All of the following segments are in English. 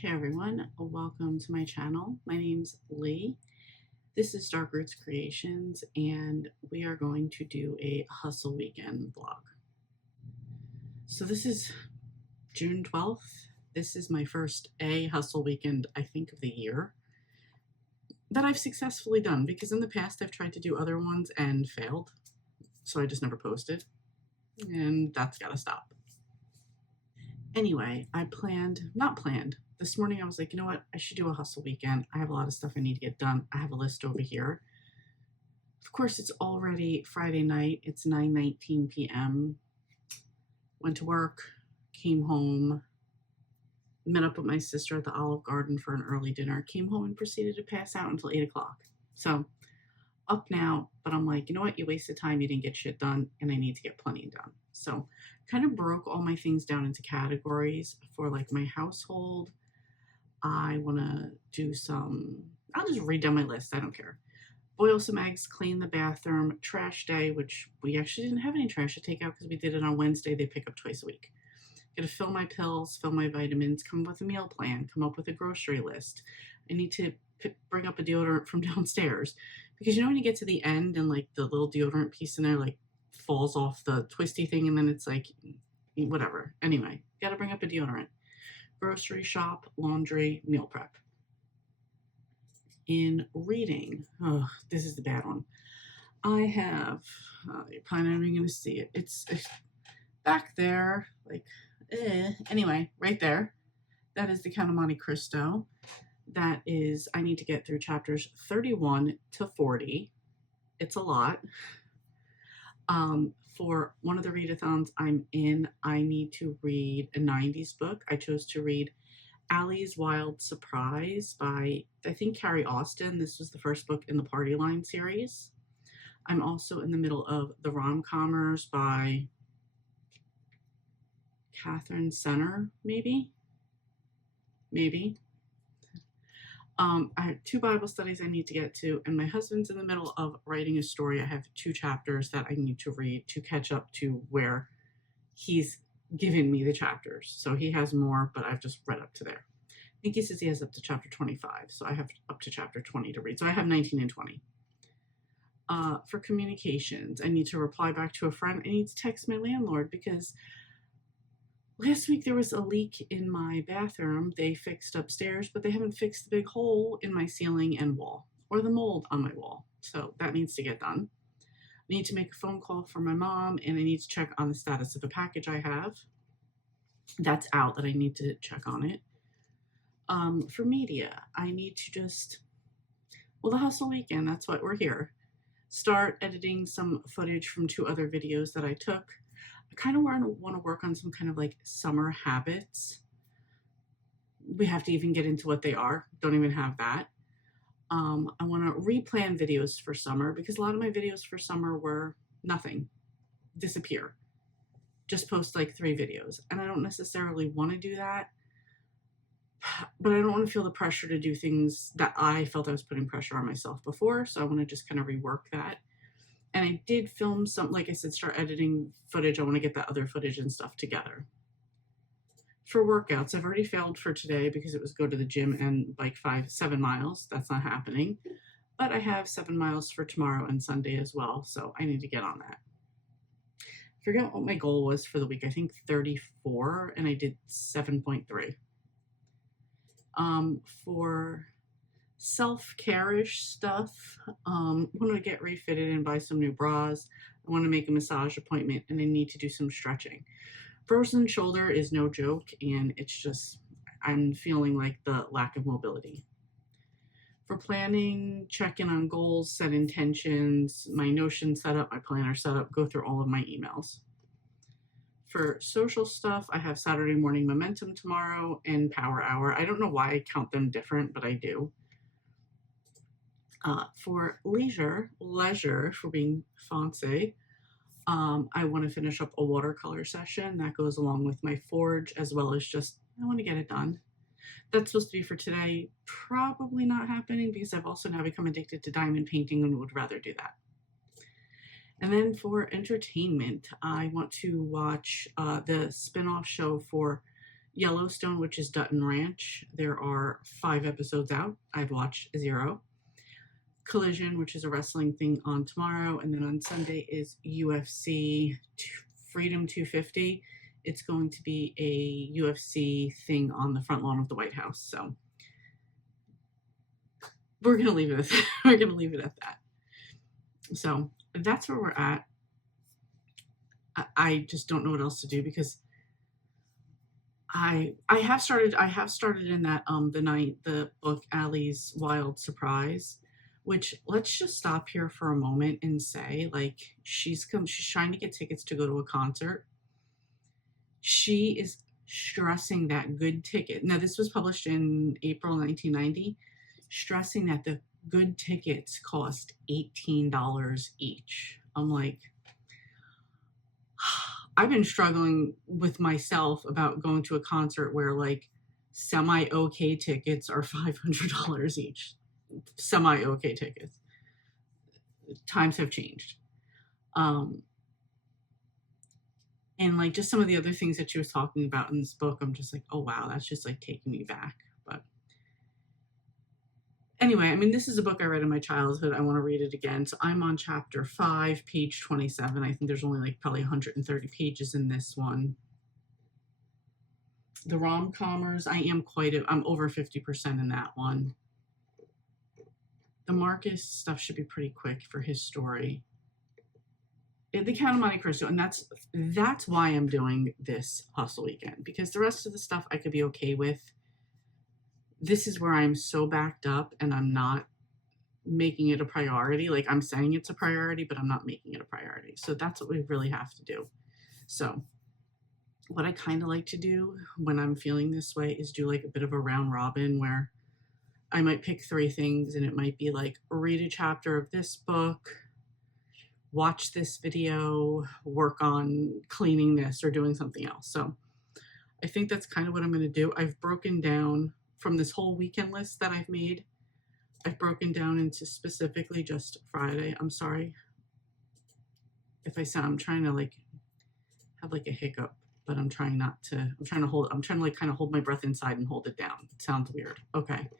Hey everyone, welcome to my channel. My name's Lee. This is Dark Roots Creations, and we are going to do a hustle weekend vlog. So this is June 12th. This is my first hustle weekend, I think, of the year that I've successfully done, because in the past I've tried to do other ones and failed. So I just never posted, and that's gotta stop. Anyway, this morning I was like, you know what, I should do a hustle weekend. I have a lot of stuff I need to get done. I have a list over here. Of course, it's already Friday night. It's 9:19 p.m. Went to work, came home, met up with my sister at the Olive Garden for an early dinner, came home and proceeded to pass out until 8 o'clock. So up now, but I'm like, you know what, you wasted time, you didn't get shit done, and I need to get plenty done. So kind of broke all my things down into categories for like my household. I want to do I'll just read down my list, I don't care. Boil some eggs, clean the bathroom, trash day, which we actually didn't have any trash to take out because we did it on Wednesday. They pick up twice a week. Gotta fill my pills, fill my vitamins, come up with a meal plan, come up with a grocery list. I need to bring up a deodorant from downstairs, because you know when you get to the end and like the little deodorant piece in there like falls off the twisty thing, and then it's like whatever. Anyway, gotta bring up a deodorant. Grocery shop, laundry, meal prep. In reading, oh, this is the bad one. I have, you're probably not even going to see it. It's back there, like, anyway, right there. That is the Count of Monte Cristo. That is, I need to get through chapters 31 to 40. It's a lot. For one of the readathons I'm in, I need to read a 90s book. I chose to read Allie's Wild Surprise by, I think, Carrie Austin. This was the first book in the Party Line series. I'm also in the middle of The Rom-Commers by Catherine Senner, maybe. I have 2 Bible studies I need to get to, and my husband's in the middle of writing a story. I have 2 chapters that I need to read to catch up to where he's given me the chapters. So he has more, but I've just read up to there. I think he says he has up to chapter 25, so I have up to chapter 20 to read. So I have 19 and 20. For communications, I need to reply back to a friend. I need to text my landlord because last week there was a leak in my bathroom. They fixed upstairs, but they haven't fixed the big hole in my ceiling and wall, or the mold on my wall. So that needs to get done. I need to make a phone call for my mom, and I need to check on the status of a package I have. That's out, that I need to check on it. For media, I need to just, well, the hustle weekend, that's what we're here. Start editing some footage from 2 other videos that I took. I kind of want to work on some kind of like summer habits. We have to even get into what they are. Don't even have that. I want to replan videos for summer, because a lot of my videos for summer were nothing, disappear. Just post like 3 videos. And I don't necessarily want to do that, but I don't want to feel the pressure to do things that I felt I was putting pressure on myself before. So I want to just kind of rework that. And I did film some, like I said, start editing footage. I want to get that other footage and stuff together. For workouts, I've already failed for today because it was go to the gym and bike 7 miles. That's not happening. But I have 7 miles for tomorrow and Sunday as well. So I need to get on that. I forget what my goal was for the week. I think 34, and I did 7.3. For self-care-ish stuff, I want to get refitted and buy some new bras. I want to make a massage appointment, and I need to do some stretching. Frozen shoulder is no joke, and it's just, I'm feeling like the lack of mobility. For planning, check in on goals, set intentions, my Notion setup, my planner setup, go through all of my emails. For social stuff, I have Saturday morning momentum tomorrow and power hour. I don't know why I count them different, but I do. For leisure, for being fancy, I want to finish up a watercolor session that goes along with my forge, as well as just, I want to get it done. That's supposed to be for today. Probably not happening, because I've also now become addicted to diamond painting and would rather do that. And then for entertainment, I want to watch the spin-off show for Yellowstone, which is Dutton Ranch. There are 5 episodes out. I've watched 0. Collision, which is a wrestling thing, on tomorrow. And then on Sunday is UFC Freedom 250. It's going to be a UFC thing on the front lawn of the White House. So we're going to leave it at that. We're going to leave it at that. So that's where we're at. I just don't know what else to do, because I have started in that the book Allie's Wild Surprise, which, let's just stop here for a moment and say, like, she's trying to get tickets to go to a concert. She is stressing that good ticket. Now, this was published in April 1990, stressing that the good tickets cost $18 each. I'm like, I've been struggling with myself about going to a concert where, like, semi-okay tickets are $500 each. Semi-okay tickets. Times have changed. And, like, just some of the other things that she was talking about in this book, I'm just like, oh, wow, that's just, like, taking me back. But anyway, I mean, this is a book I read in my childhood. I want to read it again. So I'm on chapter 5, page 27. I think there's only, like, probably 130 pages in this one. The rom-commers, I'm over 50% in that one. The Marcus stuff should be pretty quick for his story. The Count of Monte Cristo, and that's why I'm doing this hustle weekend, because the rest of the stuff I could be okay with. This is where I'm so backed up, and I'm not making it a priority. Like, I'm saying it's a priority, but I'm not making it a priority. So that's what we really have to do. So what I kind of like to do when I'm feeling this way is do, like, a bit of a round robin, where I might pick 3 things, and it might be like, read a chapter of this book, watch this video, work on cleaning this or doing something else. So I think that's kind of what I'm going to do. I've broken down from this whole weekend list that I've made. I've broken down into specifically just Friday. I'm sorry if I sound, I'm trying to, like, have, like, a hiccup, but I'm trying not to. I'm trying to, like, kind of hold my breath inside and hold it down. It sounds weird. Okay.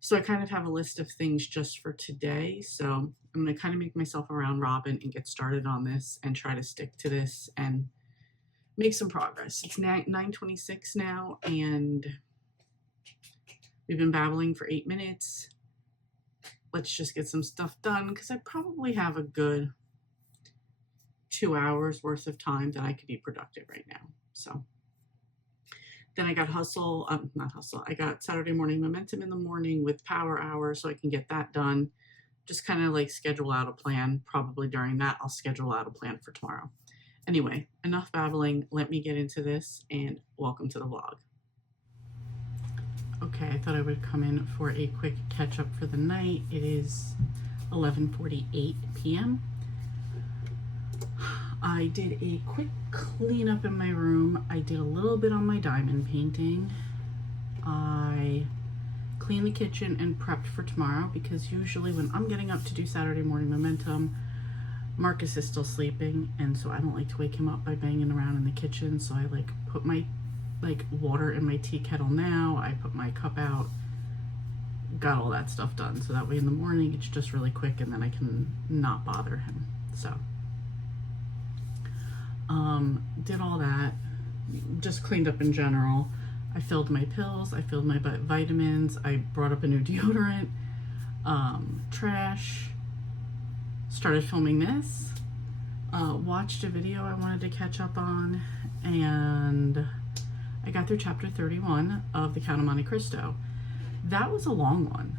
So I kind of have a list of things just for today. So I'm going to kind of make myself a round robin and get started on this and try to stick to this and make some progress. It's 9:26 now, and we've been babbling for 8 minutes. Let's just get some stuff done, because I probably have a good 2 hours worth of time that I could be productive right now. So then I got I got Saturday morning momentum in the morning with power hour, so I can get that done. Just kind of, like, schedule out a plan. Probably during that, I'll schedule out a plan for tomorrow. Anyway, enough babbling. Let me get into this, and welcome to the vlog. Okay, I thought I would come in for a quick catch up for the night. It is 11:48 p.m. I did a quick cleanup in my room. I did a little bit on my diamond painting. I cleaned the kitchen and prepped for tomorrow, because usually when I'm getting up to do Saturday morning momentum, Marcus is still sleeping, and so I don't like to wake him up by banging around in the kitchen. So I, like, put my, like, water in my tea kettle now. I put my cup out, got all that stuff done, so that way in the morning it's just really quick, and then I can not bother him. So did all that, just cleaned up in general. I filled my pills, I filled my vitamins, I brought up a new deodorant, trash, started filming this, watched a video I wanted to catch up on, and I got through chapter 31 of the Count of Monte Cristo. That was a long one.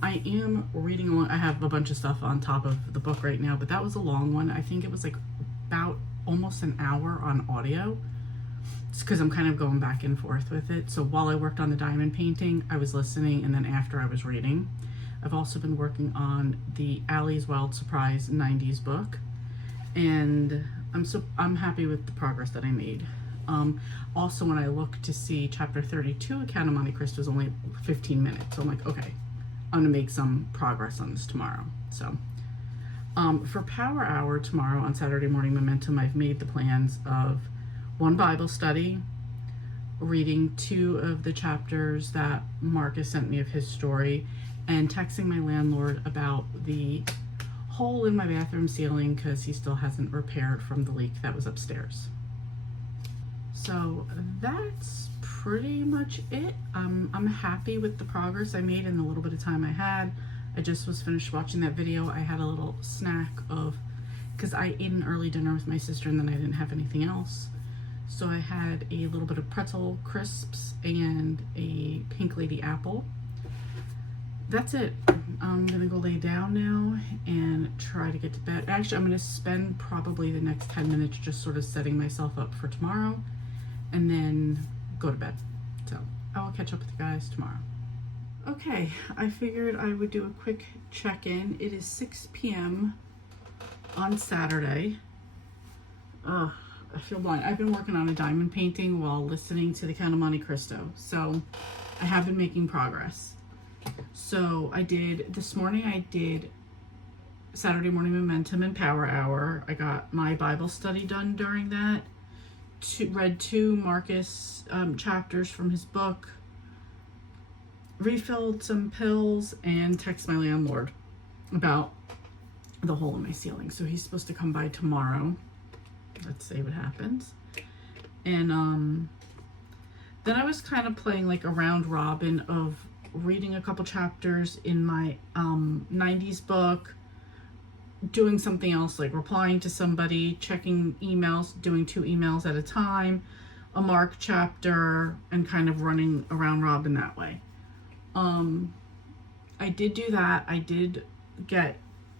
I am reading along. I have a bunch of stuff on top of the book right now, but that was a long one. I think it was, like, about almost an hour on audio. It's because I'm kind of going back and forth with it. So while I worked on the diamond painting, I was listening, and then after I was reading. I've also been working on the Allie's Wild Surprise 90s book, and I'm happy with the progress that I made. Also, when I look to see chapter 32 of Count of Monte Cristo is only 15 minutes, so I'm like, okay, I'm gonna make some progress on this tomorrow. So for Power Hour tomorrow on Saturday Morning Momentum, I've made the plans of 1 Bible study, reading 2 of the chapters that Marc has sent me of his story, and texting my landlord about the hole in my bathroom ceiling because he still hasn't repaired from the leak that was upstairs. So that's pretty much it. I'm happy with the progress I made in the little bit of time I had. I just was finished watching that video. I had a little snack of, because I ate an early dinner with my sister and then I didn't have anything else. So I had a little bit of pretzel crisps and a Pink Lady apple. That's it. I'm gonna go lay down now and try to get to bed. Actually, I'm gonna spend probably the next 10 minutes just sort of setting myself up for tomorrow and then go to bed. So I will catch up with you guys tomorrow. Okay, I figured I would do a quick check-in. It is 6 p.m. on Saturday. I feel blind. I've been working on a diamond painting while listening to the Count of Monte Cristo. So I have been making progress. So this morning I did Saturday morning momentum and power hour. I got my Bible study done during that. Read 2 Marcus chapters from his book. Refilled some pills and texted my landlord about the hole in my ceiling. So he's supposed to come by tomorrow. Let's see what happens. And then I was kind of playing like a round robin of reading a couple chapters in my 90s book, doing something else like replying to somebody, checking emails, doing 2 emails at a time, a Marc chapter, and kind of running a round robin that way. I did do that. I did get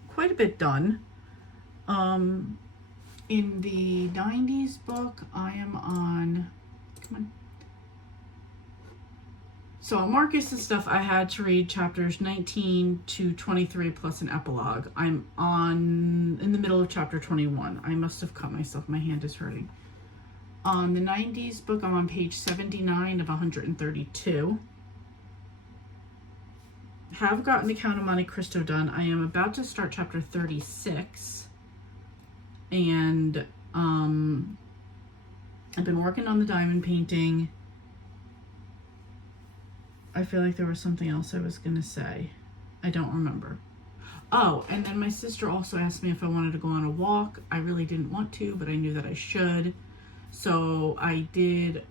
quite a bit done. In the 90s book, I am on, come on. So Marcus's stuff, I had to read chapters 19 to 23 plus an epilogue. I'm in the middle of chapter 21. I must have cut myself. My hand is hurting. On the 90s book, I'm on page 79 of 132. Have gotten the Count of Monte Cristo done. I am about to start chapter 36. And I've been working on the diamond painting. I feel like there was something else I was going to say. I don't remember. Oh, and then my sister also asked me if I wanted to go on a walk. I really didn't want to, but I knew that I should. So I did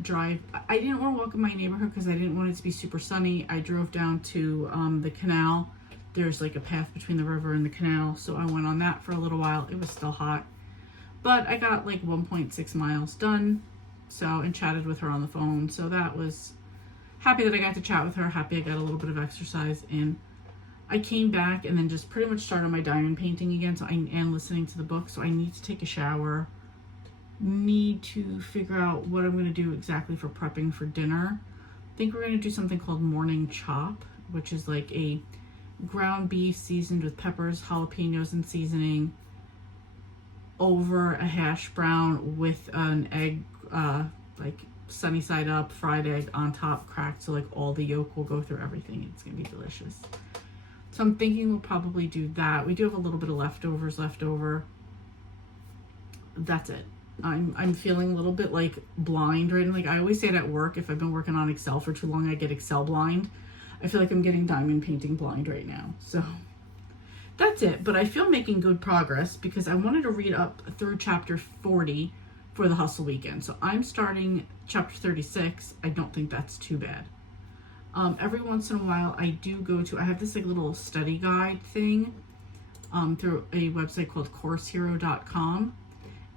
drive. I didn't want to walk in my neighborhood because I didn't want it to be super sunny. I drove down to the canal. There's like a path between the river and the canal. So I went on that for a little while. It was still hot. But I got like 1.6 miles done. So, and chatted with her on the phone. So that was happy that I got to chat with her. Happy I got a little bit of exercise in. I came back and then just pretty much started my diamond painting again. So I am listening to the book. So I need to take a shower. Need to figure out what I'm going to do exactly for prepping for dinner. I think we're going to do something called morning chop, which is like a ground beef seasoned with peppers, jalapenos, and seasoning over a hash brown with an egg, like sunny side up, fried egg on top, cracked, so like all the yolk will go through everything. It's gonna be delicious. So I'm thinking we'll probably do that. We do have a little bit of leftovers left over. That's it. I'm feeling a little bit like blind right now. Like I always say it at work, if I've been working on Excel for too long, I get Excel blind. I feel like I'm getting diamond painting blind right now. So that's it. But I feel making good progress because I wanted to read up through chapter 40 for the hustle weekend. So I'm starting chapter 36. I don't think that's too bad. Every once in a while I do go to, I have this like little study guide thing through a website called choreshero.com,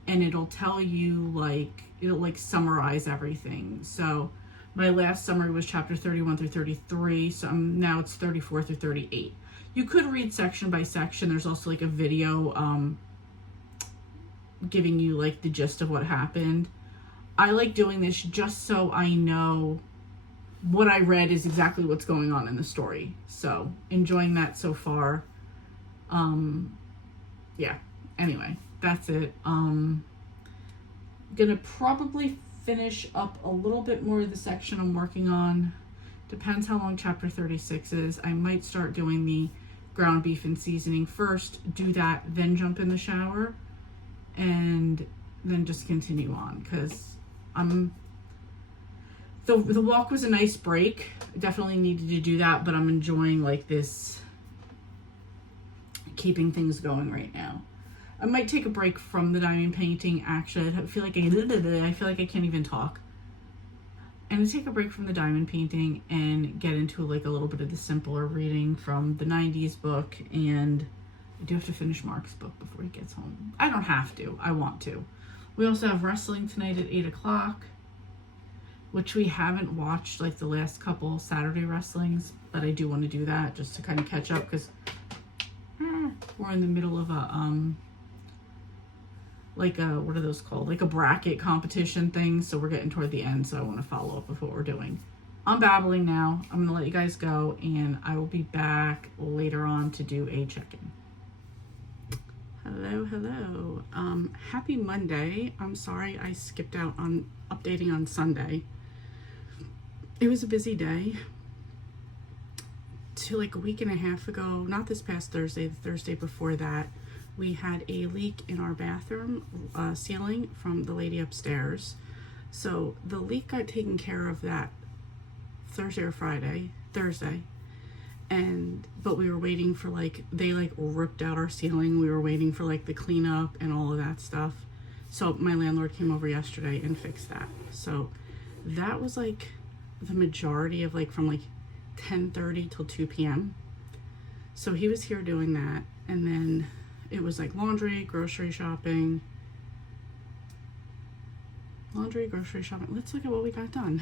and it'll tell you like, it'll like summarize everything. So my last summary was chapter 31 through 33. So now it's 34 through 38. You could read section by section. There's also like a video giving you like the gist of what happened. I like doing this just so I know what I read is exactly what's going on in the story. So enjoying that so far. Yeah, anyway, that's it. Gonna probably finish up a little bit more of the section I'm working on. Depends how long chapter 36 is. I might start doing the ground beef and seasoning first, do that, then jump in the shower, and then just continue on, because The walk was a nice break. I definitely needed to do that, but I'm enjoying like this keeping things going right now. I might take a break from the diamond painting. Actually, I feel like I can't even talk. And take a break from the diamond painting and get into like a little bit of the simpler reading from the 90s book. And I do have to finish Marc's book before he gets home. I don't have to. I want to. We also have wrestling tonight at 8 o'clock, which we haven't watched like the last couple Saturday wrestlings, but I do want to do that just to kind of catch up because we're in the middle of a like a, what are those called? Like a bracket competition thing. So we're getting toward the end. So I want to follow up with what we're doing. I'm babbling now. I'm going to let you guys go and I will be back later on to do a check-in. Hello. Happy Monday. I'm sorry I skipped out on updating on Sunday. It was a busy day. To like a week and a half ago, not this past Thursday, the Thursday before that, we had a leak in our bathroom ceiling from the lady upstairs. So the leak got taken care of that Thursday, but we were waiting for like, they like ripped out our ceiling. We were waiting for like the cleanup and all of that stuff. So my landlord came over yesterday and fixed that. So that was like the majority of like from like 10:30 till 2 p.m. So he was here doing that, and then it was like laundry, grocery shopping. Let's look at what we got done.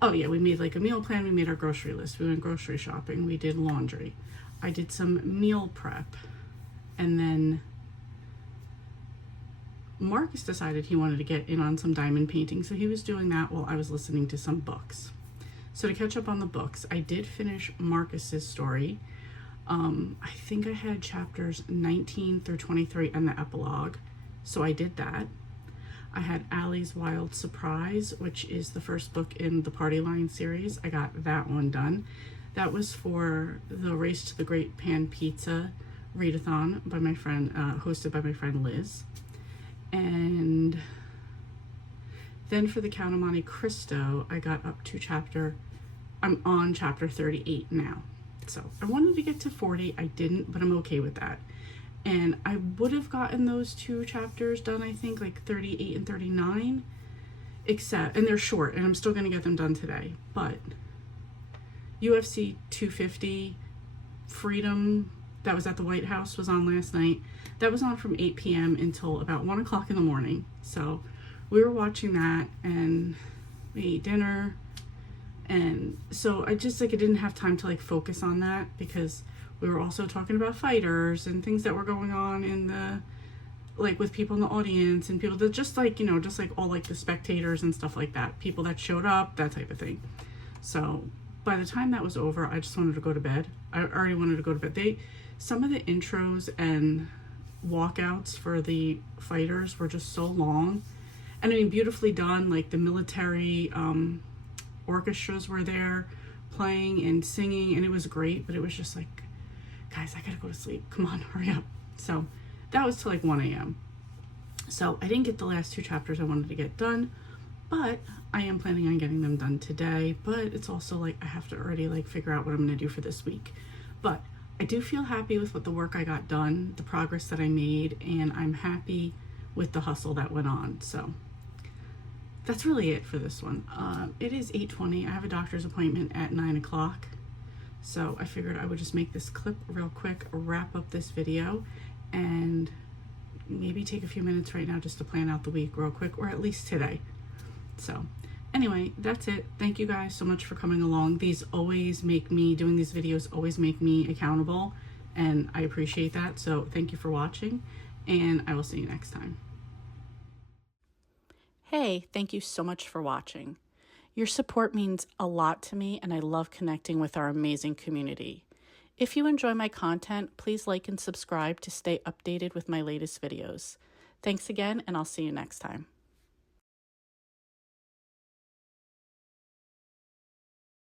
Oh yeah, we made like a meal plan. We made our grocery list. We went grocery shopping. We did laundry. I did some meal prep. And then Marcus decided he wanted to get in on some diamond painting. So he was doing that while I was listening to some books. So to catch up on the books, I did finish Marcus's story. I think I had chapters 19 through 23 and the epilogue. So I did that. I had Allie's Wild Surprise, which is the first book in the Party Line series. I got that one done. That was for the Race to the Great Pan Pizza readathon by my friend, hosted by my friend Liz. And then for the Count of Monte Cristo, I got up to I'm on chapter 38 now. So I wanted to get to 40. I didn't, but I'm okay with that. And I would have gotten those two chapters done, I think, like 38 and 39, and they're short, and I'm still going to get them done today. But UFC 250 Freedom, that was at the White House, was on last night. That was on from 8 p.m. until about 1 o'clock in the morning. So we were watching that, and we ate dinner. And so I just, like, I didn't have time to, like, focus on that because we were also talking about fighters and things that were going on in the, like, with people in the audience and people that just, like, you know, just, like, all, like, the spectators and stuff like that. People that showed up, that type of thing. So by the time that was over, I just wanted to go to bed. I already wanted to go to bed. Some of the intros and walkouts for the fighters were just so long. And I mean, beautifully done. Like, the military, orchestras were there playing and singing, and it was great, but it was just like, guys, I gotta go to sleep. Come on, hurry up. So that was till like 1 a.m. So I didn't get the last two chapters I wanted to get done, but I am planning on getting them done today. But it's also like I have to already like figure out what I'm gonna do for this week. But I do feel happy with what the work I got done, the progress that I made, and I'm happy with the hustle that went on. So that's really it for this one. It is 8:20. I have a doctor's appointment at 9 o'clock. So I figured I would just make this clip real quick, wrap up this video, and maybe take a few minutes right now just to plan out the week real quick, or at least today. So anyway, that's it. Thank you guys so much for coming along. Doing these videos always make me accountable, and I appreciate that. So thank you for watching, and I will see you next time. Hey, thank you so much for watching. Your support means a lot to me, and I love connecting with our amazing community. If you enjoy my content, please like and subscribe to stay updated with my latest videos. Thanks again, and I'll see you next time.